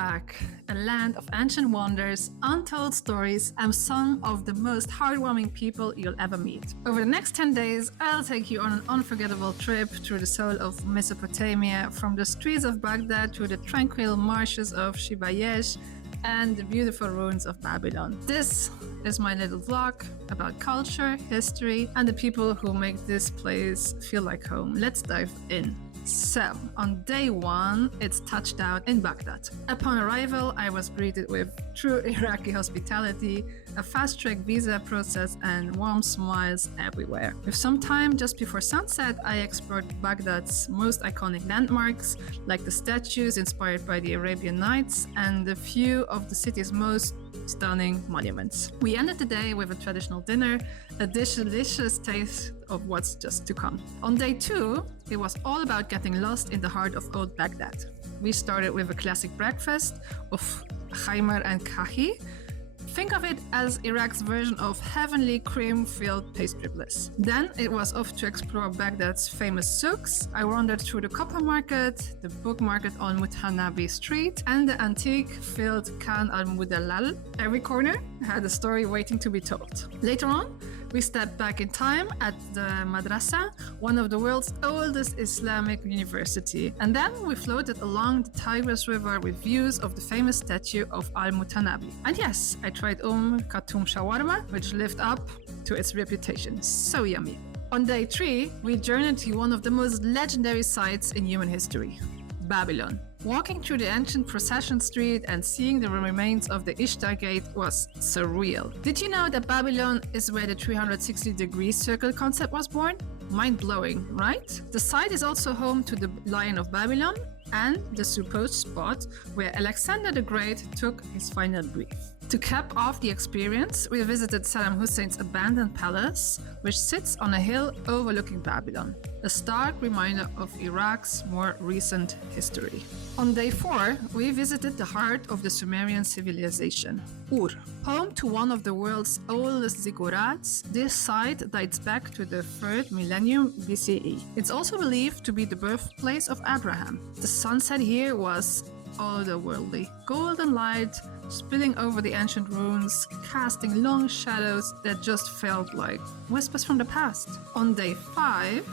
Iraq, a land of ancient wonders, untold stories, and some of the most heartwarming people you'll ever meet. Over the next 10 days, I'll take you on an unforgettable trip through the soul of Mesopotamia, from the streets of Baghdad to the tranquil marshes of Shibayesh and the beautiful ruins of Babylon. This is my little vlog about culture, history, and the people who make this place feel like home. Let's dive in. So, on day one, it's touchdown in Baghdad. Upon arrival, I was greeted with true Iraqi hospitality, a fast-track visa process, and warm smiles everywhere. With some time just before sunset, I explored Baghdad's most iconic landmarks, like the statues inspired by the Arabian Nights and a few of the city's most stunning monuments. We ended the day with a traditional dinner, a delicious taste of what's just to come. On day two, it was all about getting lost in the heart of old Baghdad. We started with a classic breakfast of khaymer and kahi. Think of it as Iraq's version of heavenly cream-filled pastry bliss. Then it was off to explore Baghdad's famous souks. I wandered through the copper market, the book market on Al-Mutanabbi Street, and the antique-filled Khan al-Mudallal. Every corner had a story waiting to be told. Later on, we stepped back in time at the Madrasa, one of the world's oldest Islamic university. And then we floated along the Tigris River with views of the famous statue of Al-Mutanabbi. And yes, I tried Khartoum shawarma, which lived up to its reputation. So yummy. On day three, we journeyed to one of the most legendary sites in human history, Babylon. Walking through the ancient procession street and seeing the remains of the Ishtar Gate was surreal. Did you know that Babylon is where the 360-degree circle concept was born? Mind-blowing, right? The site is also home to the Lion of Babylon and the supposed spot where Alexander the Great took his final breath. To cap off the experience, we visited Saddam Hussein's abandoned palace, which sits on a hill overlooking Babylon, a stark reminder of Iraq's more recent history. On day four, we visited the heart of the Sumerian civilization, Ur. Home to one of the world's oldest ziggurats, this site dates back to the 3rd millennium BCE. It's also believed to be the birthplace of Abraham. The sunset here was otherworldly. Golden light spilling over the ancient ruins, casting long shadows that just felt like whispers from the past. On day 5,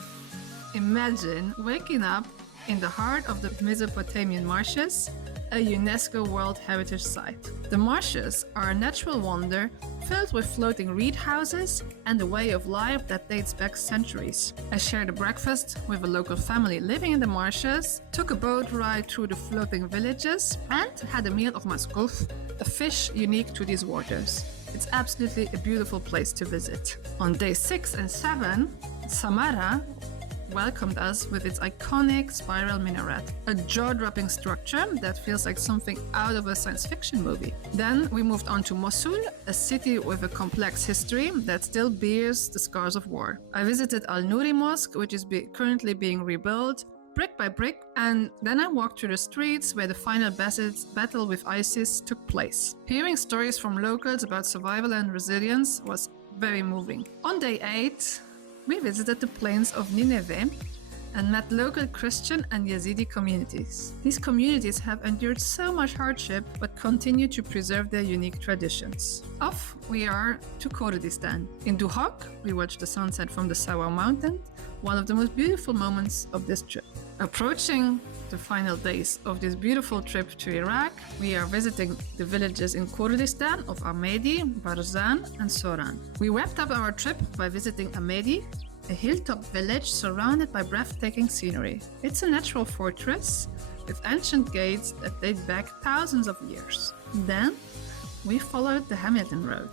imagine waking up in the heart of the Mesopotamian Marshes, a UNESCO World Heritage Site. The marshes are a natural wonder filled with floating reed houses and a way of life that dates back centuries. I shared a breakfast with a local family living in the marshes, took a boat ride through the floating villages, and had a meal of maskuf, a fish unique to these waters. It's absolutely a beautiful place to visit. On day 6 and 7, Samarra welcomed us with its iconic spiral minaret, a jaw-dropping structure that feels like something out of a science fiction movie. Then we moved on to Mosul, a city with a complex history that still bears the scars of war. I visited Al-Nuri Mosque, which is currently being rebuilt brick by brick, and then I walked through the streets where the final battle with ISIS took place. Hearing stories from locals about survival and resilience was very moving. On day 8, we visited the plains of Nineveh and met local Christian and Yazidi communities. These communities have endured so much hardship but continue to preserve their unique traditions. Off we are to Kurdistan. In Duhok, we watched the sunset from the Sawa mountain, one of the most beautiful moments of this trip. Approaching the final days of this beautiful trip to Iraq, we are visiting the villages in Kurdistan of Amedi, Barzan, and Soran. We wrapped up our trip by visiting Amedi, a hilltop village surrounded by breathtaking scenery. It's a natural fortress with ancient gates that date back thousands of years. Then, we followed the Hamilton Road,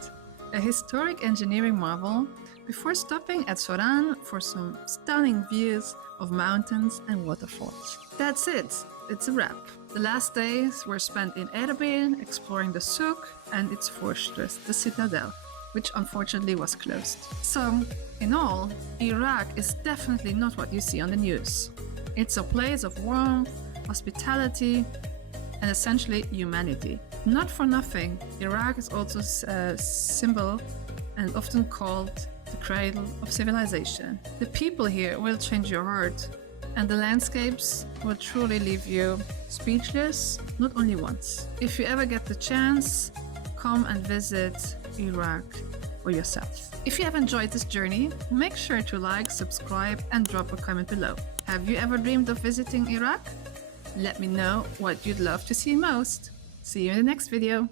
a historic engineering marvel, before stopping at Soran for some stunning views of mountains and waterfalls. That's it. It's a wrap. The last days were spent in Erbil, exploring the souk and its fortress, the citadel, which unfortunately was closed. So, in all, Iraq is definitely not what you see on the news. It's a place of warmth, hospitality, and essentially humanity. Not for nothing, Iraq is also a symbol and often called the cradle of civilization. The people here will change your heart, and the landscapes will truly leave you speechless, not only once. If you ever get the chance, come and visit Iraq for yourself. If you have enjoyed this journey, make sure to like, subscribe, and drop a comment below. Have you ever dreamed of visiting Iraq? Let me know what you'd love to see most. See you in the next video.